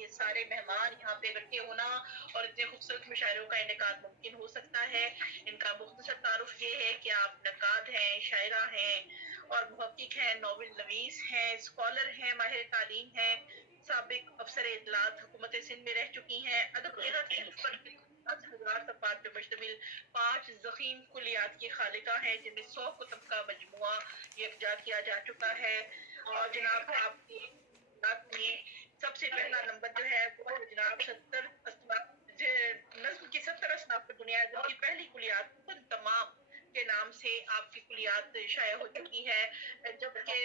ये सारे मेहमान यहाँ पे इकट्ठे होना और इतने खूबसूरत मुशायरों का इनेकाद मुमकिन हो सकता है। इनका मुख्तसर तारुफ ये है कि आप नक्काद हैं, शायरा हैं और मुहक्किक हैं, नॉवेल नवीस हैं, स्कॉलर हैं, माहिर तालीम हैं, साबिक अफसर इतलात हुकूमत सिंध में रह चुकी हैं। अदब के हर सिर्फ पर 10,000 सफ़ात पे मुश्तमिल 5 ज़ख़ीम कुलियात की खालिका है, जिनमें 100 कुतुब का मजमुआ यकजा किया जा चुका है। और जनाब आपके में सबसे पहला नंबर जो है वो है जनाब 70 नज्म की 70 असनाफ पर दुनिया की पहली कुलियात खुद तमाम के नाम से आपकी कुलियात शाया हो चुकी है। जबकि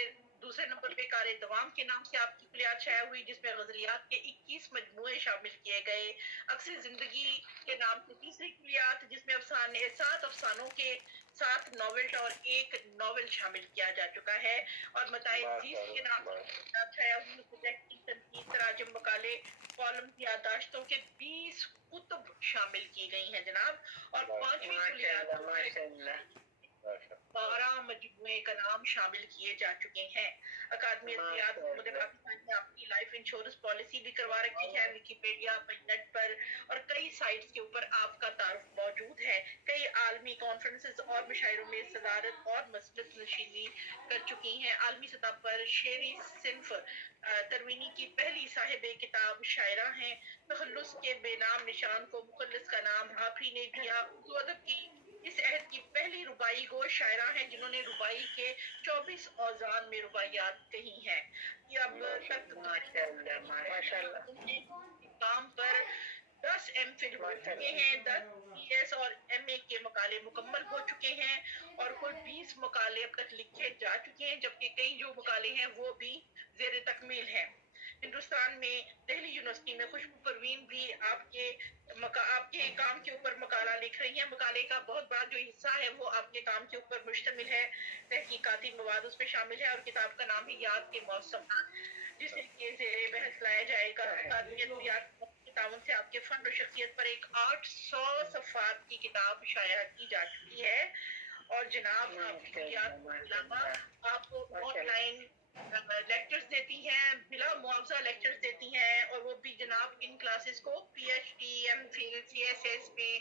दूसरे नंबर पे कार दवाम के नाम से आपकी कुलियात शाया हुई, जिसमें गजलियात के 21 मजमुए शामिल किए गए। अक्सर जिंदगी के नाम से तीसरी कुलियात, जिसमें अफसाने 7 अफसानों के 7 नॉवेल और 1 नॉवेल शामिल किया जा चुका है। और मताए के नाम से छाया हुई तराजम मकाले कॉलम यादाश्तों के 20 कुतुब शामिल की गई हैं जनाब। और 5वीं कुलियात 12 मजमुए का नाम शामिल किए जा चुके हैं। अकादमी हुकूमत पाकिस्तान ने अपनी लाइफ इंश्योरेंस पॉलिसी भी करवा रखी है। विकिपीडिया नेट पर और कई साइट्स के ऊपर आपका तारुफ मौजूद है। कई आलमी कॉन्फ्रेंसेस और मुशायरों में सदारत और मसलत नशीनी कर चुकी हैं। आलमी सतह पर शेरी सिंफ तरवीनी की पहली साहिब किताब शायरा हैं। तखल्लुस के बेनाम निशान को मुखल्लिस का नाम आप ही ने दिया। उर्दू अदब की इस अहद की पहली रुबाई गो शायरा हैं, जिन्होंने रुबाई के 24 औजान में रुबाइयात कही हैं। ये अब तक काम पर 10 एमफिल हो चुके हैं, 10 बीएस और एमए के मकाले मुकम्मल हो चुके हैं और कुल 20 मकाले अब तक लिखे जा चुके हैं, जबकि कई जो मकाले हैं वो भी जेर तकमील हैं। हिंदुस्तान में दिल्ली यूनिवर्सिटी में खुशबू परवीन भी आपके काम के ऊपर मकाला लिख रही है। मकाले का बहुत बड़ा जो हिस्सा है वो आपके काम के ऊपर मुश्तमिल है, तहकीकाती मवाद उसमें शामिल है और किताब का नाम है याद के मौसम, जिसके ज़ेरे बहस लाया जाएगा। ताउन से आपके फन और शख्सियत पर एक 800 सफ़ात की किताब शाया की जा चुकी है। और जनाब आप ऑनलाइन लेक्चर्स देती हैं, बिला मुआवजा लेक्चर्स देती हैं, और वो भी जनाब इन क्लासेस को PhD MPhil CSS में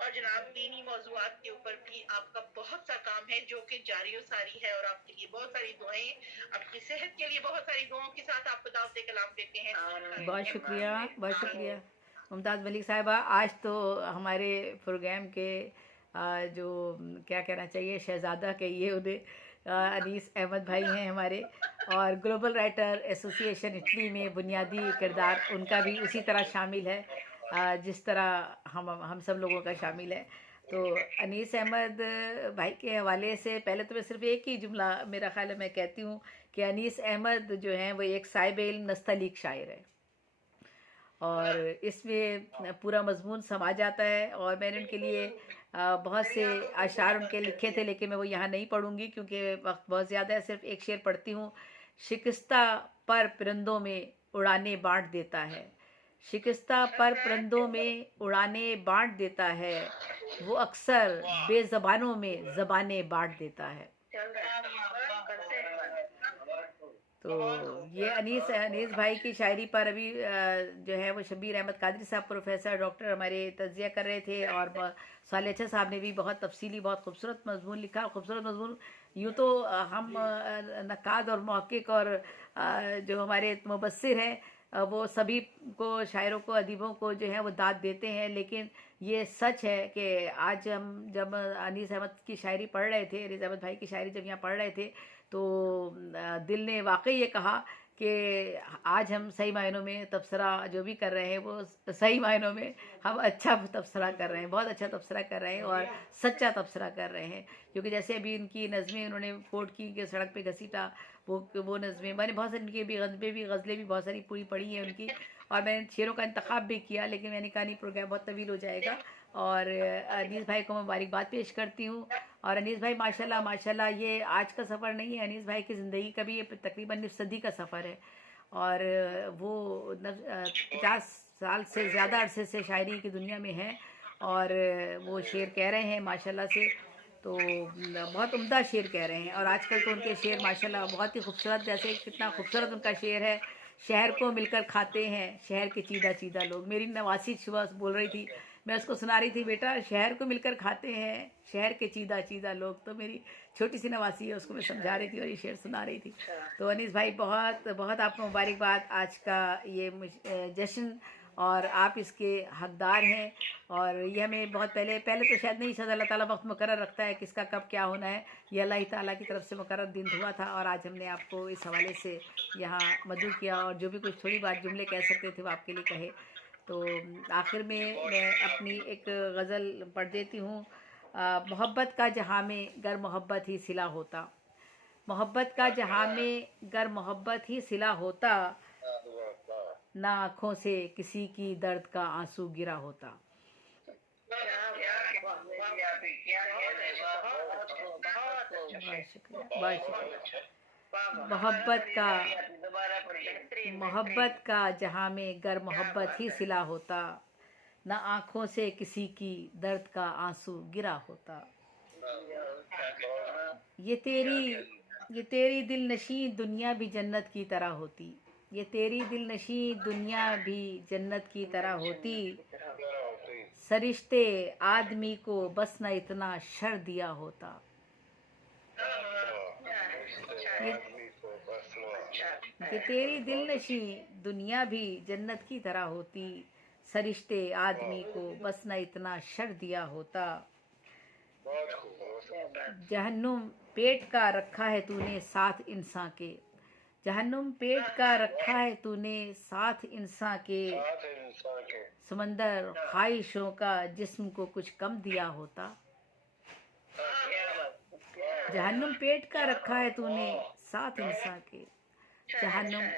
और जनाब दीनी मौजूआत के ऊपर भी आपका बहुत सा काम है, जो कि जारी और सारी है। और आपके लिए बहुत सारी दुआएं, आपकी सेहत के लिए बहुत सारी दुआओं के साथ आपको दावत कलाम देते हैं। बहुत शुक्रिया, बहुत शुक्रिया मुमताज़ मलिक साहिबा। आज तो हमारे प्रोग्राम के जो क्या कहना चाहिए शहजादा कहिए उन्हें, अनीस अहमद भाई हैं हमारे, और ग्लोबल राइटर एसोसिएशन इटली में बुनियादी किरदार उनका भी उसी तरह शामिल है जिस तरह हम सब लोगों का शामिल है। तो अनीस अहमद भाई के हवाले से पहले तो मैं सिर्फ एक ही जुमला मेरा ख्याल है मैं कहती हूँ कि अनीस अहमद जो हैं वो एक साहिब इल्म नस्तलीक शायर है और इसमें पूरा मजमून समा जाता है। और मैंने उनके लिए बहुत से अशार उनके लिखे थे, लेकिन मैं वो यहाँ नहीं पढ़ूंगी क्योंकि वक्त बहुत ज़्यादा है। सिर्फ एक शेर पढ़ती हूँ। शिकस्ता पर परिंदों में उड़ाने बांट देता है, शिकस्ता पर परिंदों में उड़ाने बांट देता है, वो अक्सर बेज़बानों में ज़बानें बांट देता है। तो ये अनीस भाई की शायरी पर अभी जो है वो शबीर अहमद कादरी साहब प्रोफेसर डॉक्टर हमारे तज्जिया कर रहे थे, और साले अच्छा साहब ने भी बहुत तफसीली बहुत खूबसूरत मजमून लिखा। खूबसूरत मजमून यूँ तो हम नक्काद और महक्किक और जो हमारे मुबस्सिर हैं वो सभी को, शायरों को, अदीबों को जो है वो दाद देते हैं, लेकिन ये सच है कि आज हम जब अनीस अहमद की शायरी पढ़ रहे थे, अनीस अहमद भाई की शायरी जब यहाँ पढ़ रहे थे, तो दिल ने वाकई ये कहा कि आज हम सही मायनों में तबसरा जो भी कर रहे हैं वो सही मायनों में हम अच्छा तबसरा कर रहे हैं, बहुत अच्छा तबसरा कर रहे हैं और सच्चा तबसरा कर रहे हैं। क्योंकि जैसे अभी इनकी नज़में उन्होंने कोट की कि सड़क पे घसीटा, वो नज़में मैंने बहुत सारी उनकी भी गज़लें भी बहुत सारी पूरी पढ़ी हैं उनकी, और मैंने शेरों का इंतखाब भी किया, लेकिन मैंने कहा नहीं प्रोग्राम बहुत तवील हो जाएगा। और अनीस भाई को मुबारकबाद पेश करती हूँ। और अनीस भाई माशाल्लाह माशाल्लाह, ये आज का सफ़र नहीं है, अनीस भाई की ज़िंदगी का भी ये तकरीबन निफ़ सदी का सफ़र है, और वो 50 साल से ज़्यादा अरसे से शायरी की दुनिया में है, और वो शेर कह रहे हैं माशाल्लाह से, तो बहुत उम्दा शेर कह रहे हैं। और आजकल तो उनके शेर माशाल्लाह बहुत ही खूबसूरत, जैसे कितना खूबसूरत उनका शेर है, शहर को मिलकर खाते हैं शहर के चीदा चीदा लोग। मेरी नवासी सुबह बोल रही थी, मैं उसको सुना रही थी, बेटा शहर को मिलकर खाते हैं शहर के चीदा चीदा लोग। तो मेरी छोटी सी नवासी है, उसको मैं समझा रही थी और ये शेर सुना रही थी। तो अनीस भाई बहुत बहुत आपको मुबारकबाद आज का ये जश्न, और आप इसके हकदार हैं। और ये हमें बहुत पहले तो शायद नहीं, शायद अल्लाह ताला वक्त मुकर्रर रखता है किसका कब क्या होना है, ये अल्लाह ही ताला की तरफ से मुकर्रर दिन हुआ था। और आज हमने आपको इस हवाले से यहाँ मदऊ किया, और जो भी कुछ थोड़ी बात जुमले कह सकते थे वो आपके लिए कहे। तो आखिर में मैं अपनी एक गज़ल पढ़ देती हूँ। मोहब्बत का जहाँ में गर मोहब्बत ही सिला होता, मोहब्बत का जहाँ में गर मोहब्बत ही सिला होता, ना आँखों से किसी की दर्द का आंसू गिरा होता। बहुत शुक्रिया, बहुत शुक्रिया। मोहब्बत का जहाँ में गर मोहब्बत ही सिला होता, ना आँखों से किसी की दर्द का आंसू गिरा होता। ये तेरी दिल नशी दुनिया भी जन्नत की तरह होती, ये तेरी दिल नशी दुनिया भी जन्नत की तरह होती, सरिश्ते आदमी को बस न इतना शर दिया होता। ये तेरी दिल नशी दुनिया भी जन्नत की तरह होती, सरिश्ते आदमी को बस न इतना शर दिया होता। जहन्नुम पेट का रखा है तूने साथ इंसान के, जहन्नुम पेट का रखा है तूने साथ इंसान के, समंदर ख्वाहिशों का जिस्म को कुछ कम दिया होता। जहन्नुम पेट का रखा है तूने साथ इंसान के, जहन्नुम,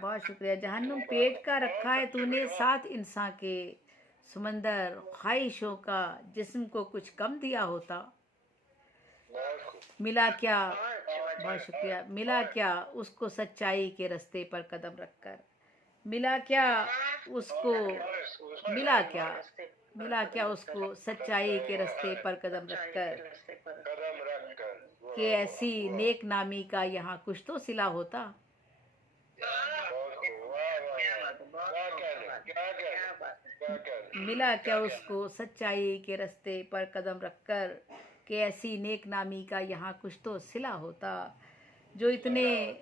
बहुत शुक्रिया। जहन्नुम पेट का रखा है तूने साथ इंसान के, समंदर ख्वाहिशों का जिस्म को कुछ कम दिया होता। मिला क्या, बहुत शुक्रिया, मिला क्या उसको सच्चाई के रास्ते पर कदम रखकर, मिला क्या उसको, मिला क्या उसको सच्चाई के रास्ते पर कदम रखकर, कि ऐसी नेक नामी का यहाँ कुछ तो सिला होता। मिला क्या उसको सच्चाई के रास्ते पर कदम रखकर, कि ऐसी नेक नामी का यहाँ कुछ तो सिला होता। जो इतने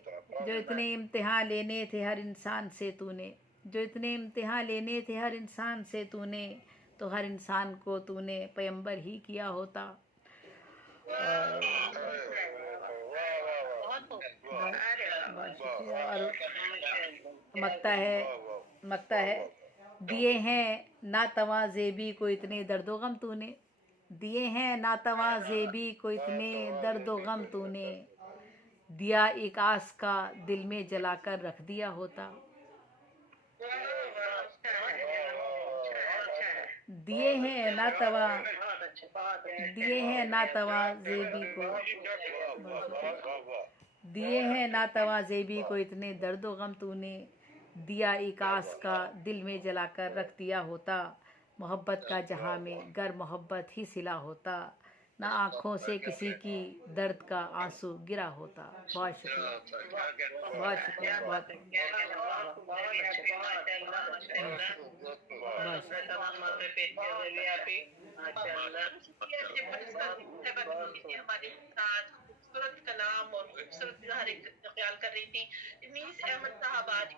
इम्तिहान लेने थे हर इंसान से तूने, जो इतने इम्तिहान लेने थे हर इंसान से तूने, तो हर इंसान को तूने पैगंबर ही किया होता। और मकता है दिए हैं ना तवा ज़ेबी को इतने दर्दो गम तूने, दिए हैं ना तवा ज़ेबी को इतने दर्दो गम तूने, दिया एक आस का दिल में जलाकर रख दिया होता। दिए हैं ना तवा ज़ेबी को, दिए हैं ना तवा ज़ेबी को इतने दर्दो गम तूने, दिया एक आस का दिल में जलाकर रख दिया होता। मोहब्बत का जहाँ में गर मोहब्बत ही सिला होता, ना आँखों से किसी की दर्द का आंसू गिरा होता। बहुत शुक्रिया, बहुत शुक्रिया, बहुत हमारे साथ खूबसूरत कलाम और खूबसूरत ख्याल कर रही थी। मीस अहमद साहब आज